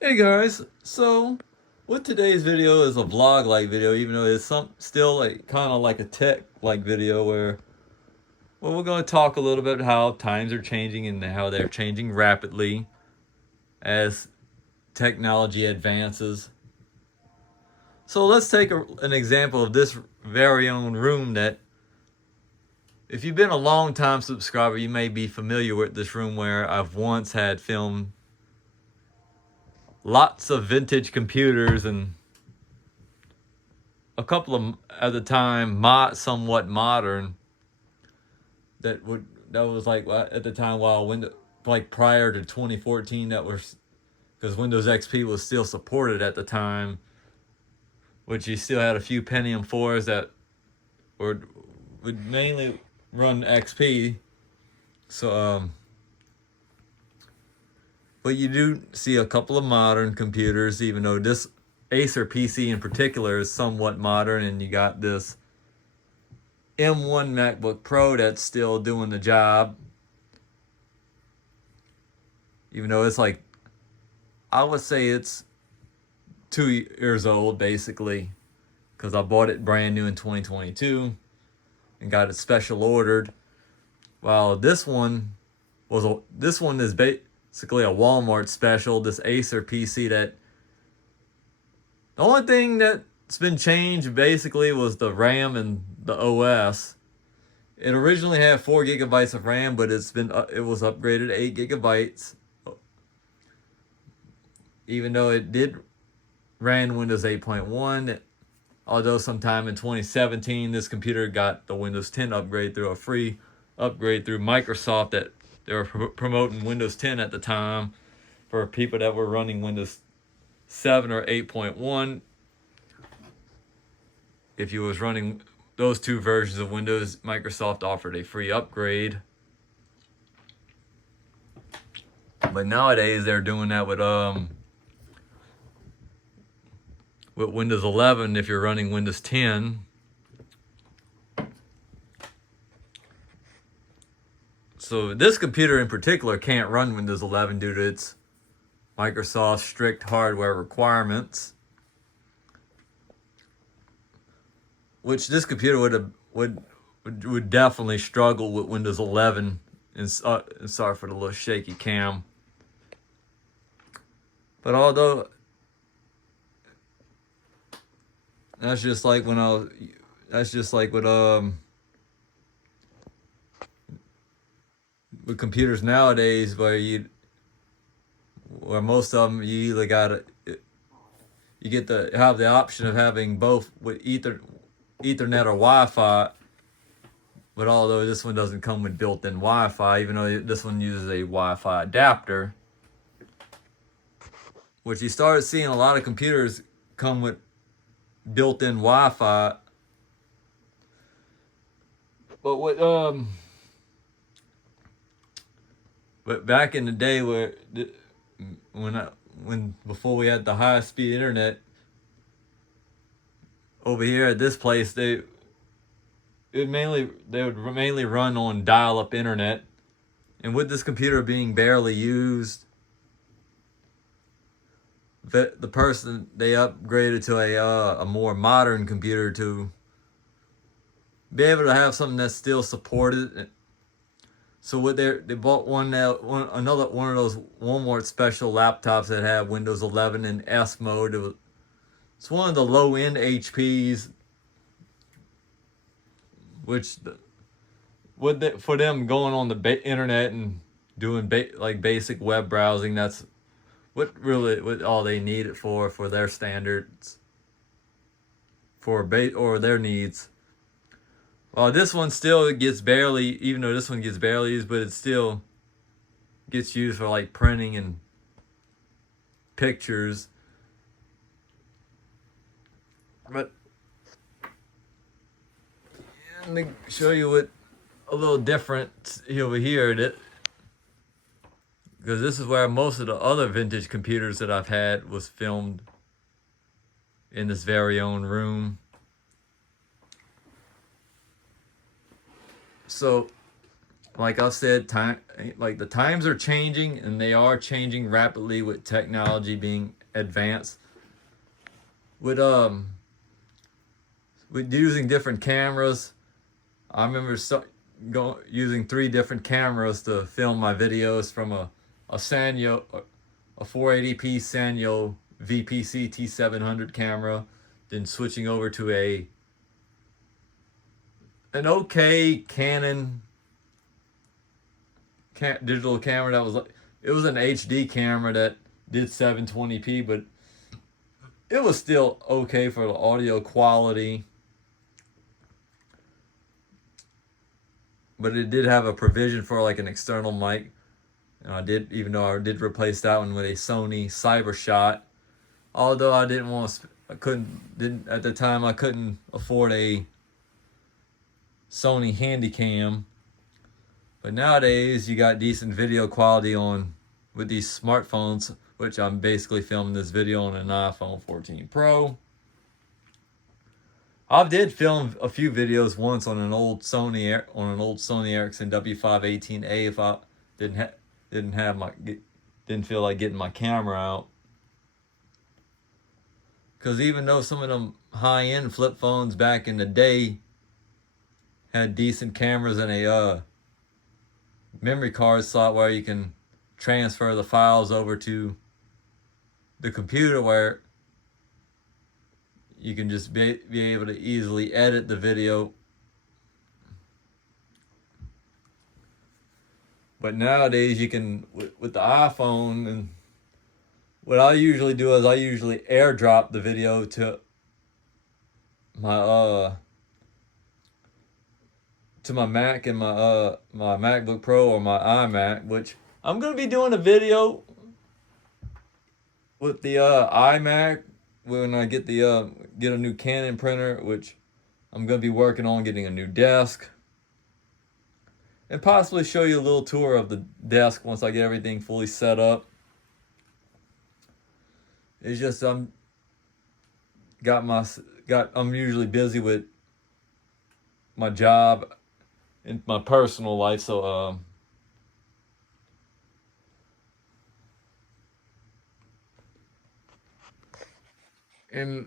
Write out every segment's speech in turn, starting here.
Hey guys, so with today's video is a vlog-like video, even though it's still like kind of like a tech-like video where we're going to talk a little bit how times are changing and how they're changing rapidly as technology advances. So let's take an example of this very own room that if you've been a long time subscriber, you may be familiar with this room where I've once had filmed lots of vintage computers and a couple of at the time somewhat modern that was like at the time while Windows like prior to 2014 that was because Windows XP was still supported at the time, which you still had a few Pentium 4s that were would mainly run XP. So but you do see a couple of modern computers, even though this Acer PC in particular is somewhat modern, and you got this M1 MacBook Pro that's still doing the job, even though it's like, I would say it's 2 years old basically, because I bought it brand new in 2022 and got it special ordered. While this one is basically a Walmart special. This Acer PC that the only thing that's been changed basically was the RAM and the OS. It originally had 4 gigabytes of RAM, but it was upgraded to 8 gigabytes. Even though it did ran Windows 8.1, although sometime in 2017 this computer got the Windows 10 upgrade through a free upgrade through Microsoft that they were promoting Windows 10 at the time for people that were running Windows 7 or 8.1. If you was running those two versions of Windows, Microsoft offered a free upgrade. But nowadays they're doing that with Windows 11 if you're running Windows 10. So this computer in particular can't run Windows 11 due to its Microsoft's strict hardware requirements, which this computer would definitely struggle with Windows 11. And sorry for the little shaky cam. But although that's just like when I was, that's just like with computers nowadays, where most of them you either got you get to have the option of having both with Ethernet or Wi-Fi. But although this one doesn't come with built-in Wi-Fi, even though this one uses a Wi-Fi adapter, which you started seeing a lot of computers come with built-in Wi-Fi. But but back in the day when before we had the high-speed internet over here at this place, they would mainly run on dial-up internet, and with this computer being barely used, the person they upgraded to a more modern computer to be able to have something that's still supported. So what they bought one of those Walmart special laptops that had Windows 11 in S mode. It's one of the low end HPs, which for them going on the internet and doing like basic web browsing, that's what all they need it for their standards, or their needs. Well, this one still gets barely, even though this one gets barely used, but it still gets used for like printing and pictures. But let me show you what a little different over here, because this is where most of the other vintage computers that I've had was filmed, in this very own room. So like I said, the times are changing, and they are changing rapidly with technology being advanced. With using different cameras, I remember using 3 different cameras to film my videos, from a Sanyo, a 480p Sanyo VPC T700 camera, then switching over to an okay Canon digital camera that was like, it was an HD camera that did 720p, but it was still okay for the audio quality. But it did have a provision for like an external mic, and I did replace that one with a Sony CyberShot. Although I didn't at the time, I couldn't afford a Sony Handycam. But nowadays you got decent video quality with these smartphones, which I'm basically filming this video on an iPhone 14 Pro. I did film a few videos once on an old Sony Ericsson W518A if I didn't feel like getting my camera out. Because even though some of them high-end flip phones back in the day had decent cameras and a memory card slot where you can transfer the files over to the computer, where you can just be able to easily edit the video. But nowadays you can, with the iPhone, and what I usually do is I usually airdrop the video to my Mac and my MacBook Pro or my iMac, which I'm gonna be doing a video with the iMac when I get get a new Canon printer, which I'm gonna be working on getting a new desk, and possibly show you a little tour of the desk once I get everything fully set up. It's just I'm usually busy with my job and my personal life, so and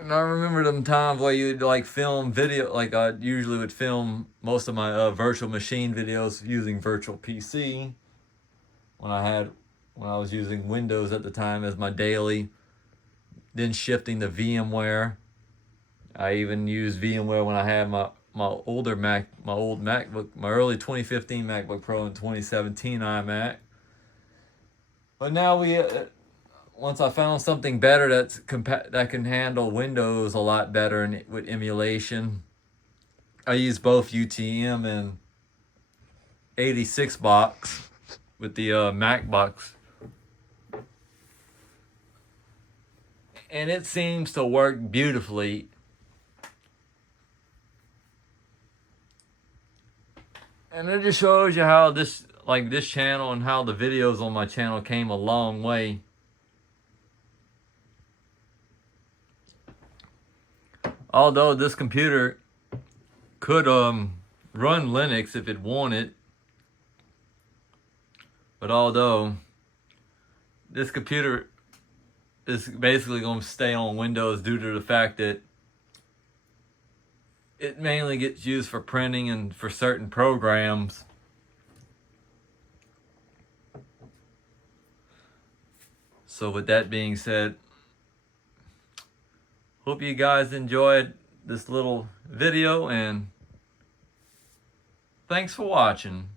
I remember them times where you'd like film video, like I usually would film most of my virtual machine videos using Virtual PC when I was using Windows at the time as my daily, then shifting to VMware. I even used VMware when I had my old MacBook, my early 2015 MacBook Pro and 2017 iMac. But now once I found something better that can handle Windows a lot better and with emulation, I use both UTM and 86 box with the MacBooks, and it seems to work beautifully. And it just shows you how this channel and how the videos on my channel came a long way. Although this computer could run Linux if it wanted, but although this computer is basically going to stay on Windows due to the fact that it mainly gets used for printing and for certain programs. So with that being said, hope you guys enjoyed this little video, and thanks for watching.